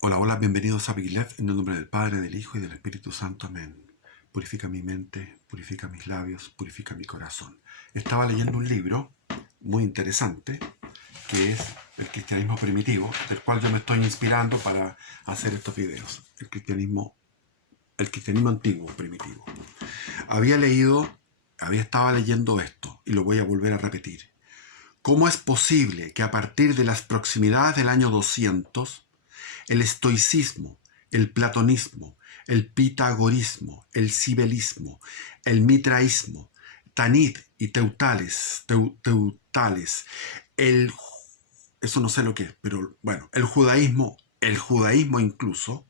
Hola, hola, bienvenidos a Big Left, en el nombre del Padre, del Hijo y del Espíritu Santo. Amén. Purifica mi mente, purifica mis labios, purifica mi corazón. Estaba leyendo un libro muy interesante, que es El cristianismo primitivo, del cual yo me estoy inspirando para hacer estos videos. El cristianismo antiguo, primitivo. Estaba leyendo esto, y lo voy a volver a repetir. ¿Cómo es posible que a partir de las proximidades del año 200 el estoicismo, el platonismo, el pitagorismo, el cibelismo, el mitraísmo, Tanit y Teutales, el, eso no sé lo que es, pero bueno, el judaísmo incluso,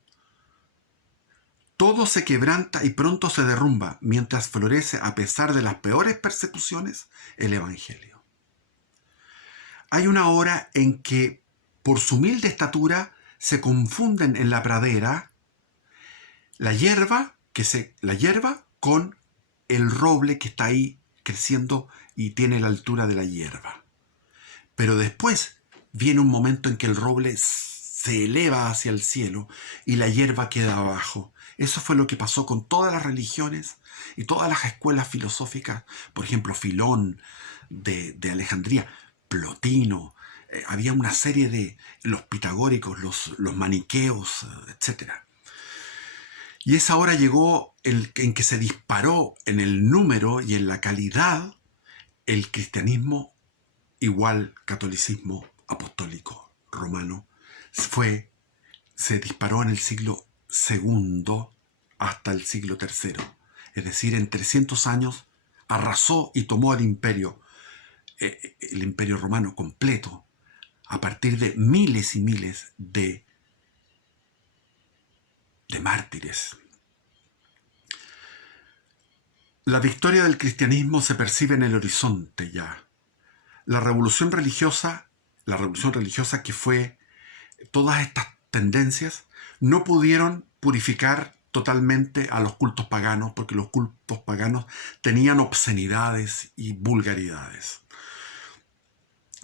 todo se quebranta y pronto se derrumba mientras florece a pesar de las peores persecuciones el Evangelio. Hay una hora en que, por su humilde estatura, se confunden en la pradera la hierba con el roble que está ahí creciendo y tiene la altura de la hierba. Pero después viene un momento en que el roble se eleva hacia el cielo y la hierba queda abajo. Eso fue lo que pasó con todas las religiones y todas las escuelas filosóficas. Por ejemplo, Filón de Alejandría, Plotino. Había una serie de los pitagóricos, los maniqueos, etcétera. Y esa hora llegó en que se disparó en el número y en la calidad el cristianismo igual catolicismo apostólico romano. Se disparó en el siglo segundo hasta el siglo tercero. Es decir, en 300 años arrasó y tomó el imperio romano completo, a partir de miles y miles de mártires. La victoria del cristianismo se percibe en el horizonte ya. La revolución religiosa que fue todas estas tendencias, no pudieron purificar totalmente a los cultos paganos, porque los cultos paganos tenían obscenidades y vulgaridades.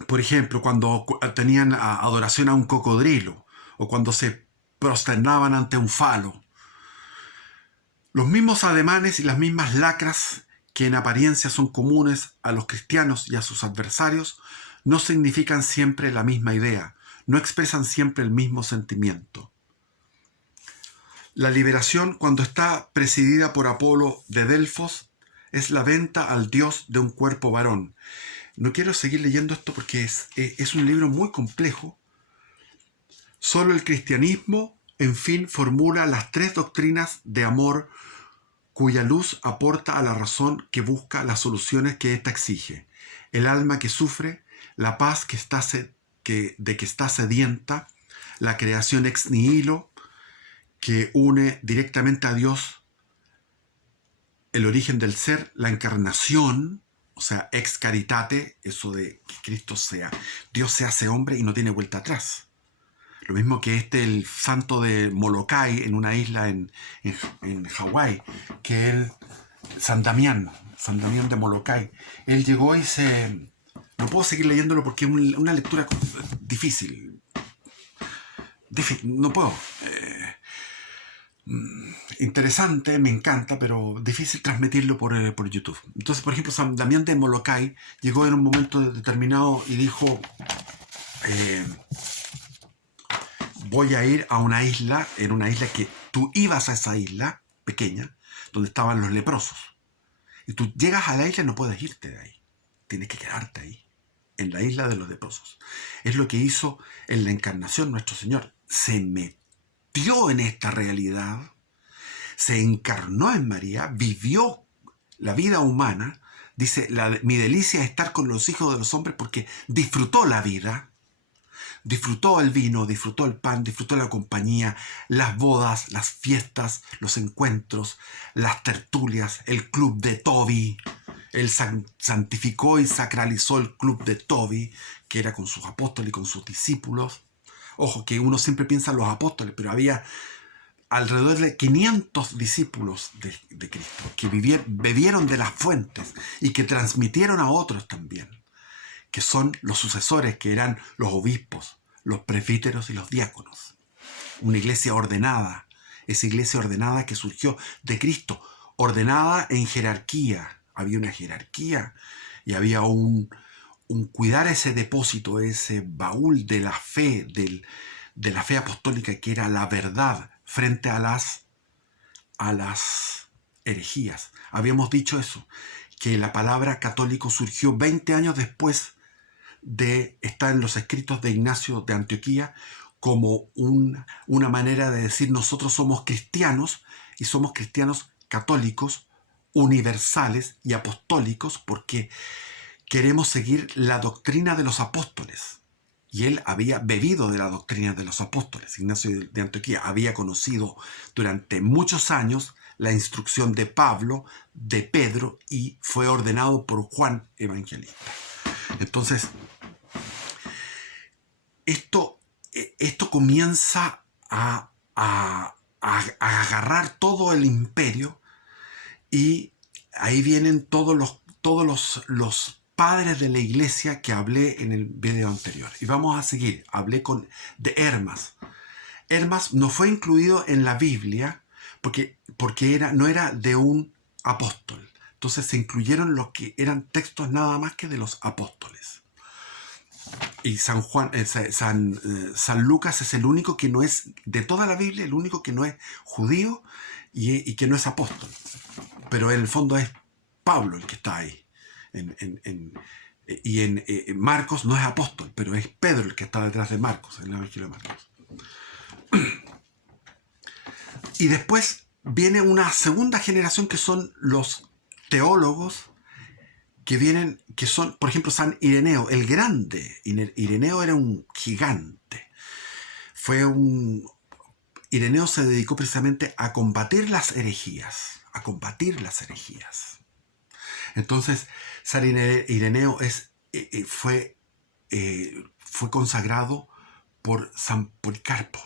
Por ejemplo, cuando tenían adoración a un cocodrilo, o cuando se prosternaban ante un falo. Los mismos ademanes y las mismas lacras que en apariencia son comunes a los cristianos y a sus adversarios, no significan siempre la misma idea, no expresan siempre el mismo sentimiento. La liberación, cuando está presidida por Apolo de Delfos, es la venta al dios de un cuerpo varón. No quiero seguir leyendo esto porque es un libro muy complejo. Solo el cristianismo, en fin, formula las tres doctrinas de amor cuya luz aporta a la razón que busca las soluciones que ésta exige. El alma que sufre, la paz de que está sedienta, la creación ex nihilo, que une directamente a Dios, el origen del ser, la encarnación, o sea, ex caritate, eso de que Dios se hace hombre y no tiene vuelta atrás. Lo mismo que el santo de Molokai, en una isla en Hawái, que San Damián de Molokai. Él llegó y no puedo seguir leyéndolo porque es una lectura difícil. No puedo. Interesante, me encanta, pero difícil transmitirlo por YouTube. Entonces, por ejemplo, San Damián de Molokai llegó en un momento determinado y dijo: voy a ir a una isla, en una isla que tú ibas a esa isla pequeña, donde estaban los leprosos. Y tú llegas a la isla y no puedes irte de ahí. Tienes que quedarte ahí, en la isla de los leprosos. Es lo que hizo en la encarnación nuestro Señor. Se metió en esta realidad, se encarnó en María, vivió la vida humana. Dice, mi delicia es estar con los hijos de los hombres, porque disfrutó la vida, disfrutó el vino, disfrutó el pan, disfrutó la compañía, las bodas, las fiestas, los encuentros, las tertulias, el club de Toby. Él santificó y sacralizó el club de Toby, que era con sus apóstoles y con sus discípulos. Ojo, que uno siempre piensa en los apóstoles, pero había alrededor de 500 discípulos de Cristo que bebieron de las fuentes y que transmitieron a otros también, que son los sucesores, que eran los obispos, los presbíteros y los diáconos. una iglesia ordenada, esa iglesia ordenada que surgió de Cristo, ordenada en jerarquía. Había una jerarquía y había un cuidar ese depósito, ese baúl de la fe, de la fe apostólica, que era la verdad frente a las herejías. Habíamos dicho eso, que la palabra católico surgió 20 años después de estar en los escritos de Ignacio de Antioquía como una manera de decir nosotros somos cristianos y somos cristianos católicos, universales y apostólicos porque queremos seguir la doctrina de los apóstoles. Y él había bebido de la doctrina de los apóstoles. Ignacio de Antioquía había conocido durante muchos años la instrucción de Pablo, de Pedro, y fue ordenado por Juan Evangelista. Entonces, esto comienza a agarrar todo el imperio y ahí vienen todos los padres de la iglesia que hablé en el video anterior. Y vamos a seguir. Hablé de Hermas. Hermas no fue incluido en la Biblia porque no era de un apóstol. Entonces se incluyeron los que eran textos nada más que de los apóstoles. Y San Lucas es el único que no es, de toda la Biblia, el único que no es judío y que no es apóstol. Pero en el fondo es Pablo el que está ahí. Y en Marcos no es apóstol, pero es Pedro el que está detrás de Marcos, en el Evangelio de Marcos. Y después viene una segunda generación que son los teólogos que son, por ejemplo, San Ireneo, el grande. Ireneo era un gigante. Ireneo se dedicó precisamente a combatir las herejías, Entonces, San Ireneo fue consagrado por San Policarpo.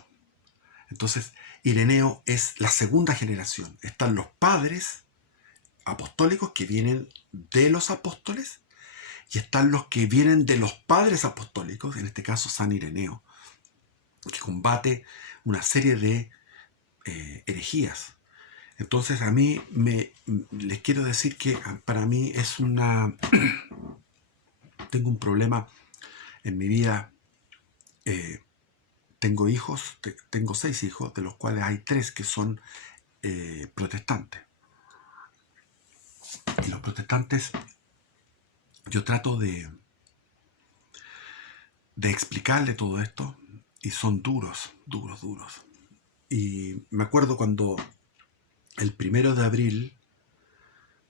Entonces, Ireneo es la segunda generación. Están los padres apostólicos que vienen de los apóstoles y están los que vienen de los padres apostólicos, en este caso San Ireneo, que combate una serie de herejías. Entonces a mí les quiero decir que para mí tengo un problema en mi vida. Tengo hijos, tengo 6 hijos, de los cuales hay 3 que son protestantes. Y los protestantes, yo trato de explicarle todo esto y son duros. Y me acuerdo cuando el 1 de abril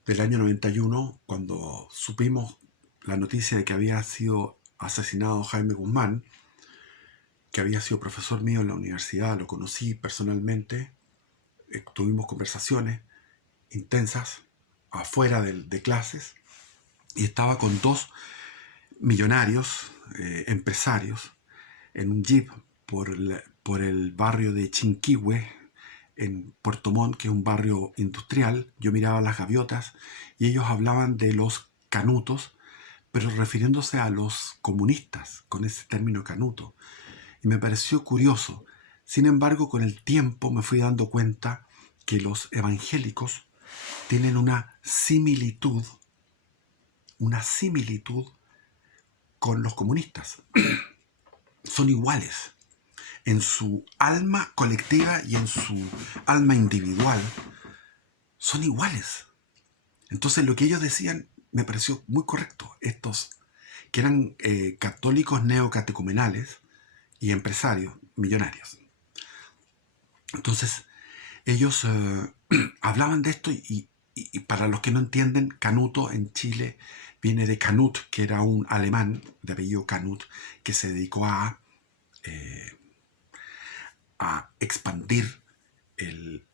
del año 91, cuando supimos la noticia de que había sido asesinado Jaime Guzmán, que había sido profesor mío en la universidad, lo conocí personalmente, tuvimos conversaciones intensas afuera de clases y estaba con 2 millonarios, empresarios, en un jeep por el barrio de Chinquihue, en Puerto Montt, que es un barrio industrial. Yo miraba las gaviotas y ellos hablaban de los canutos, pero refiriéndose a los comunistas, con ese término canuto. Y me pareció curioso. Sin embargo, con el tiempo me fui dando cuenta que los evangélicos tienen una similitud con los comunistas. Son iguales en su alma colectiva y en su alma individual. Son iguales. Entonces lo que ellos decían me pareció muy correcto. Estos que eran católicos neocatecumenales y empresarios millonarios. Entonces ellos hablaban de esto y para los que no entienden, canuto en Chile viene de Canut, que era un alemán de apellido Canut, que se dedicó a expandir el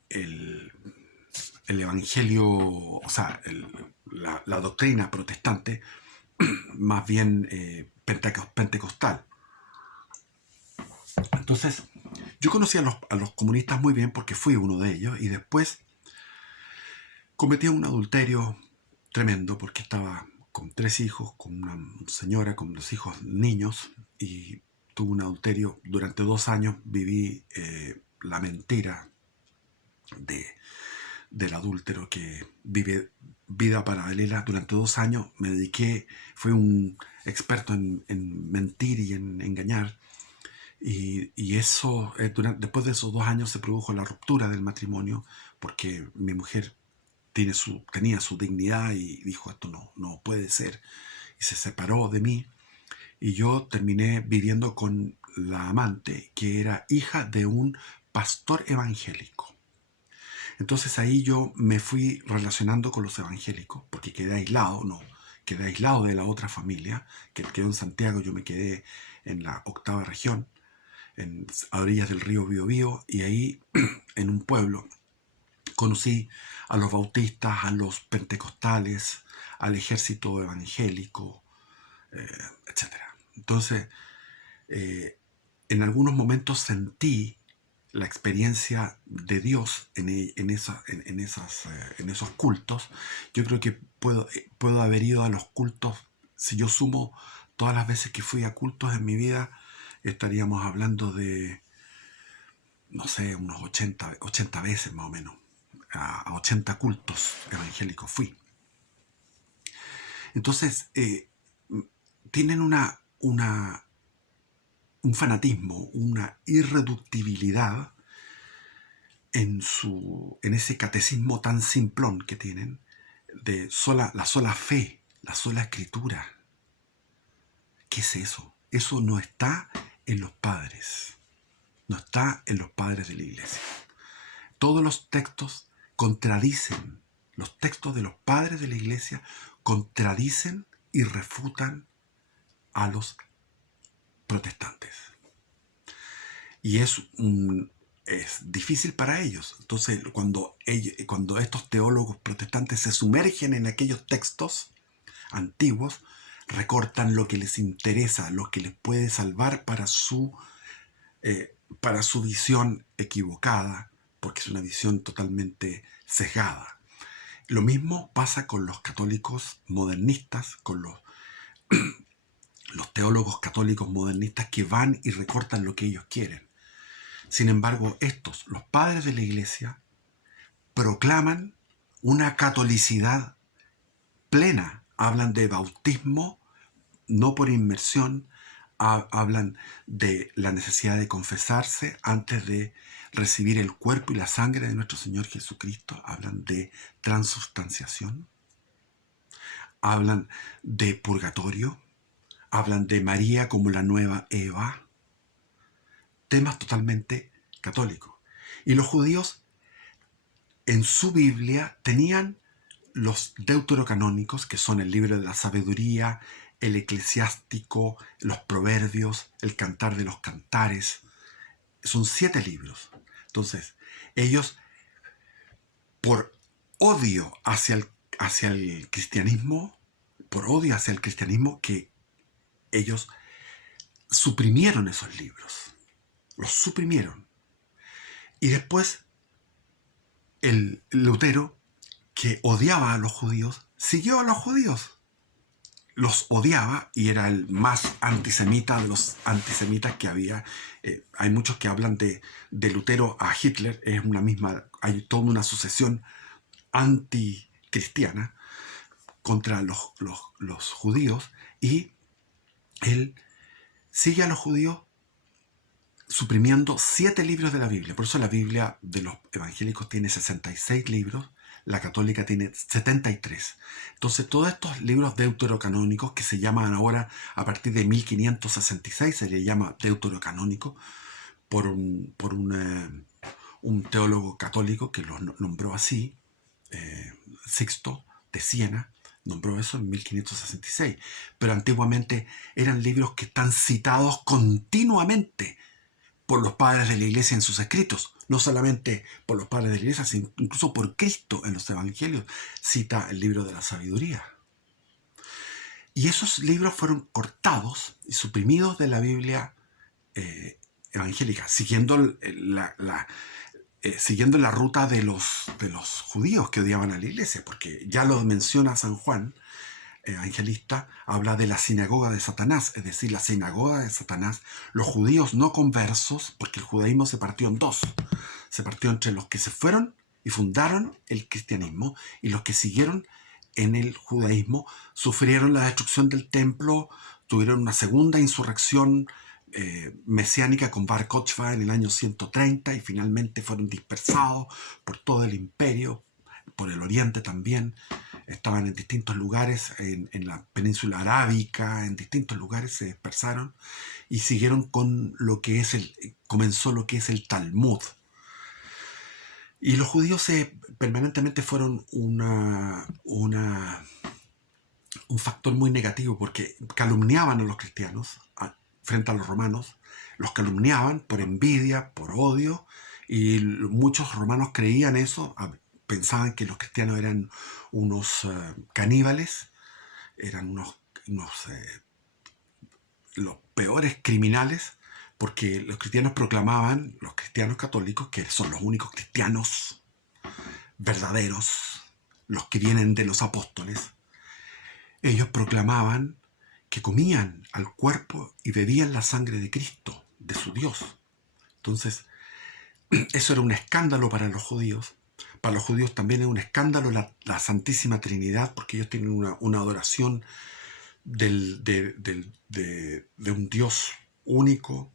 evangelio, o sea, la doctrina protestante, más bien pentecostal. Entonces, yo conocí a los comunistas muy bien porque fui uno de ellos y después cometí un adulterio tremendo porque estaba con 3 hijos, con una señora, con 2 hijos niños y tuve un adulterio. Durante 2 años viví la mentira de, del adúltero que vive vida paralela. Durante 2 años me dediqué, fui un experto en mentir y en engañar. Y eso, después de esos 2 años se produjo la ruptura del matrimonio porque mi mujer tenía su dignidad y dijo esto no puede ser y se separó de mí y yo terminé viviendo con la amante que era hija de un pastor evangélico. Entonces ahí yo me fui relacionando con los evangélicos porque quedé aislado de la otra familia que quedó en Santiago. Yo me quedé en la 8ª región, a orillas del río Biobío, y ahí en un pueblo conocí a los bautistas, a los pentecostales, al ejército evangélico, etcétera. Entonces, en algunos momentos sentí la experiencia de Dios en esos cultos. Yo creo que puedo haber ido a los cultos, si yo sumo todas las veces que fui a cultos en mi vida, estaríamos hablando de, no sé, unos 80 veces más o menos. A 80 cultos evangélicos fui. Entonces, tienen un fanatismo, una irreductibilidad en ese catecismo tan simplón que tienen, de la sola fe, la sola escritura. ¿Qué es eso? Eso no está en los padres. No está en los padres de la iglesia. Todos los textos contradicen, los textos de los padres de la iglesia contradicen y refutan a los protestantes. Y es difícil para ellos. Entonces, cuando estos teólogos protestantes se sumergen en aquellos textos antiguos, recortan lo que les interesa, lo que les puede salvar para su visión equivocada, porque es una visión totalmente sesgada. Lo mismo pasa con los católicos modernistas, con los teólogos católicos modernistas que van y recortan lo que ellos quieren. Sin embargo, los padres de la iglesia, proclaman una catolicidad plena. Hablan de bautismo, no por inmersión, hablan de la necesidad de confesarse antes de recibir el cuerpo y la sangre de nuestro Señor Jesucristo. Hablan de transubstanciación, hablan de purgatorio, hablan de María como la nueva Eva. Temas totalmente católicos. Y los judíos en su Biblia tenían los deuterocanónicos, que son el libro de la sabiduría, el eclesiástico, los proverbios, el cantar de los cantares. Son 7 libros. Entonces, ellos, por odio hacia el cristianismo, que ellos suprimieron esos libros. Los suprimieron. Y después, el Lutero, que odiaba a los judíos, siguió a los judíos. Los odiaba y era el más antisemita de los antisemitas que había. Hay muchos que hablan de Lutero a Hitler. Hay toda una sucesión anticristiana contra los judíos, y él sigue a los judíos suprimiendo 7 libros de la Biblia. Por eso la Biblia de los evangélicos tiene 66 libros, la católica tiene 73. Entonces, todos estos libros deuterocanónicos, que se llaman ahora, a partir de 1566, se le llama deuterocanónico por un teólogo católico que los nombró así, Sixto de Siena, nombró eso en 1566. Pero antiguamente eran libros que están citados continuamente por los padres de la iglesia en sus escritos. No solamente por los padres de la iglesia, sino incluso por Cristo en los evangelios. Cita el libro de la sabiduría. Y esos libros fueron cortados y suprimidos de la Biblia evangélica, siguiendo la ruta de los judíos que odiaban a la iglesia, porque ya lo menciona San Juan, evangelista habla de la sinagoga de Satanás, es decir, la sinagoga de Satanás, los judíos no conversos, porque el judaísmo se partió en dos, se partió entre los que se fueron y fundaron el cristianismo y los que siguieron en el judaísmo, sufrieron la destrucción del templo, tuvieron una segunda insurrección mesiánica con Bar Kokhba en el año 130 y finalmente fueron dispersados por todo el imperio, por el oriente también. Estaban en distintos lugares, en la península arábica, en distintos lugares se dispersaron y siguieron con comenzó lo que es el Talmud. Y los judíos permanentemente fueron un factor muy negativo porque calumniaban a los cristianos frente a los romanos, los calumniaban por envidia, por odio, y muchos romanos creían eso, pensaban que los cristianos eran unos caníbales, eran los peores criminales, porque los cristianos proclamaban, los cristianos católicos, que son los únicos cristianos verdaderos, los que vienen de los apóstoles, ellos proclamaban que comían al cuerpo y bebían la sangre de Cristo, de su Dios. Entonces, eso era un escándalo para los judíos. Para los judíos también es un escándalo la Santísima Trinidad, porque ellos tienen una adoración de un Dios único.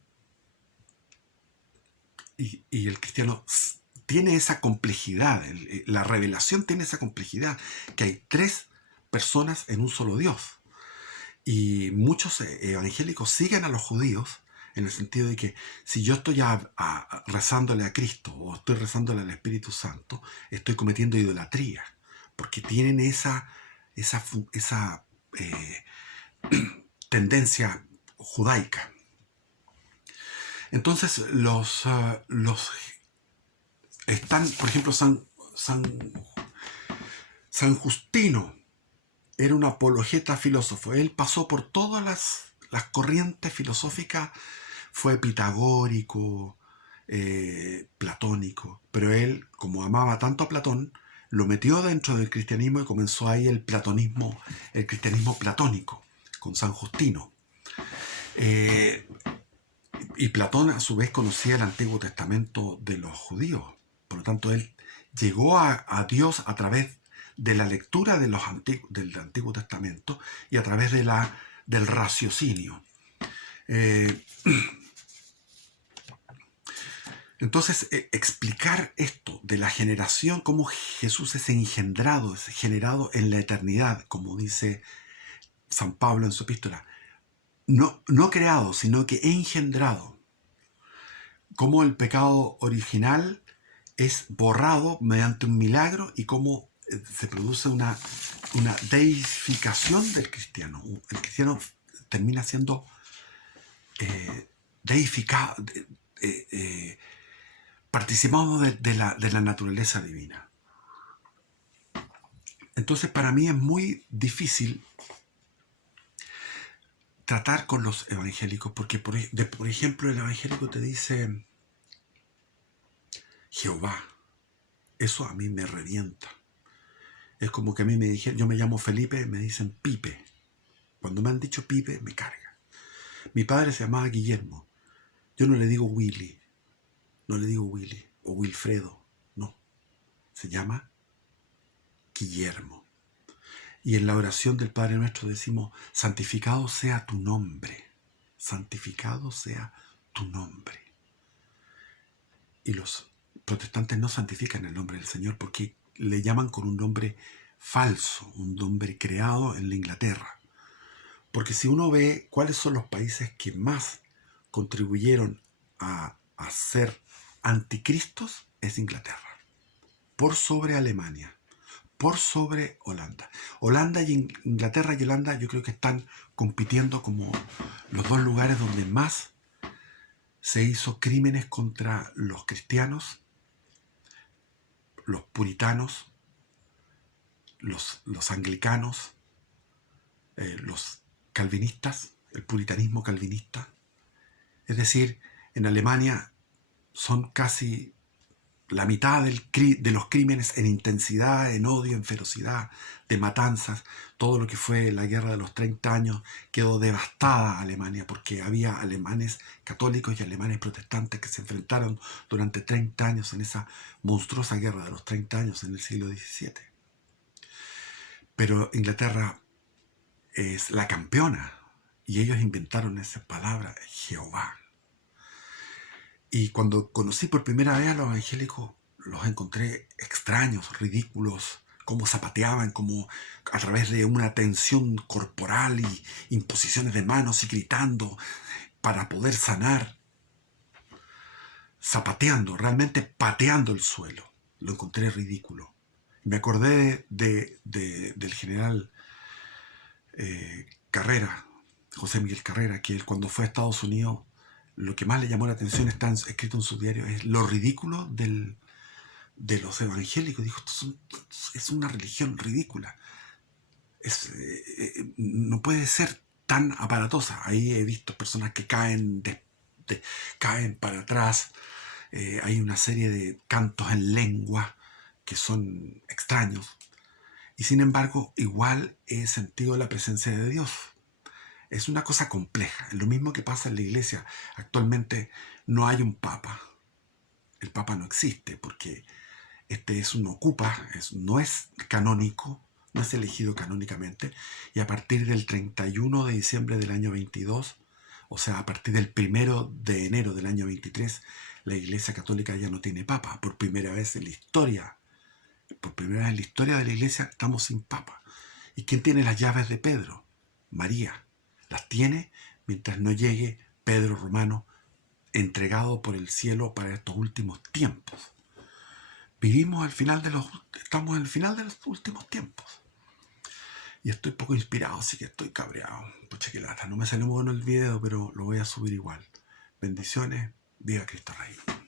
Y el cristiano tiene esa complejidad, la revelación tiene esa complejidad, que hay tres personas en un solo Dios. Y muchos evangélicos siguen a los judíos en el sentido de que si yo estoy rezándole a Cristo o estoy rezándole al Espíritu Santo, estoy cometiendo idolatría, porque tienen esa tendencia judaica. Entonces están, por ejemplo, San Justino era un apologeta filósofo. Él pasó por todas las corrientes filosóficas, fue pitagórico, platónico, pero él, como amaba tanto a Platón, lo metió dentro del cristianismo y comenzó ahí el cristianismo platónico, con San Justino. Y Platón a su vez conocía el Antiguo Testamento de los judíos, por lo tanto él llegó a Dios a través de la lectura del Antiguo Testamento y a través del raciocinio. Entonces, explicar esto de la generación, cómo Jesús es engendrado, es generado en la eternidad, como dice San Pablo en su epístola, no creado, sino que engendrado, cómo el pecado original es borrado mediante un milagro y cómo se produce una deificación del cristiano. El cristiano termina siendo deificado, participamos de la naturaleza divina. Entonces, para mí es muy difícil tratar con los evangélicos, porque por ejemplo el evangélico te dice Jehová. Eso a mí me revienta. Es como que a mí me dijeron, yo me llamo Felipe, me dicen Pipe. Cuando me han dicho Pipe, me carga. Mi padre se llamaba Guillermo. Yo no le digo Willy, no le digo Willy o Wilfredo, no. Se llama Guillermo. Y en la oración del Padre Nuestro decimos, santificado sea tu nombre, santificado sea tu nombre. Y los protestantes no santifican el nombre del Señor porque le llaman con un nombre falso, un nombre creado en la Inglaterra. Porque si uno ve cuáles son los países que más contribuyeron a ser anticristos, es Inglaterra, por sobre Alemania, por sobre Holanda. Holanda y Inglaterra y Holanda yo creo que están compitiendo como los dos lugares donde más se hizo crímenes contra los cristianos, los puritanos, los anglicanos, los calvinistas, el puritanismo calvinista. Es decir, en Alemania son casi la mitad de los crímenes en intensidad, en odio, en ferocidad, de matanzas, todo lo que fue la guerra de los 30 años, quedó devastada Alemania porque había alemanes católicos y alemanes protestantes que se enfrentaron durante 30 años en esa monstruosa guerra de los 30 años en el siglo XVII. Pero Inglaterra es la campeona y ellos inventaron esa palabra, Jehová. Y cuando conocí por primera vez a los evangélicos, los encontré extraños, ridículos, cómo zapateaban, como a través de una tensión corporal y imposiciones de manos y gritando para poder sanar, zapateando, realmente pateando el suelo. Lo encontré ridículo. Me acordé del general Carrera, José Miguel Carrera, que él cuando fue a Estados Unidos, lo que más le llamó la atención, está escrito en su diario, es lo ridículo de los evangélicos. Dijo, es una religión ridícula. No puede ser tan aparatosa. Ahí he visto personas que caen para atrás. Hay una serie de cantos en lengua que son extraños. Y sin embargo, igual he sentido la presencia de Dios. Es una cosa compleja. Es lo mismo que pasa en la iglesia. Actualmente no hay un papa. El papa no existe porque este es un ocupa, no es canónico, no es elegido canónicamente, y a partir del 31 de diciembre del año 22, o sea, a partir del 1 de enero del año 23, la Iglesia Católica ya no tiene papa. Por primera vez en la historia, de la Iglesia estamos sin papa. ¿Y quién tiene las llaves de Pedro? María. Las tiene mientras no llegue Pedro Romano, entregado por el cielo para estos últimos tiempos. Estamos al final de los últimos tiempos. Y estoy poco inspirado, así que estoy cabreado. Pucha que lata, no me salió bueno el video, pero lo voy a subir igual. Bendiciones, viva Cristo Rey.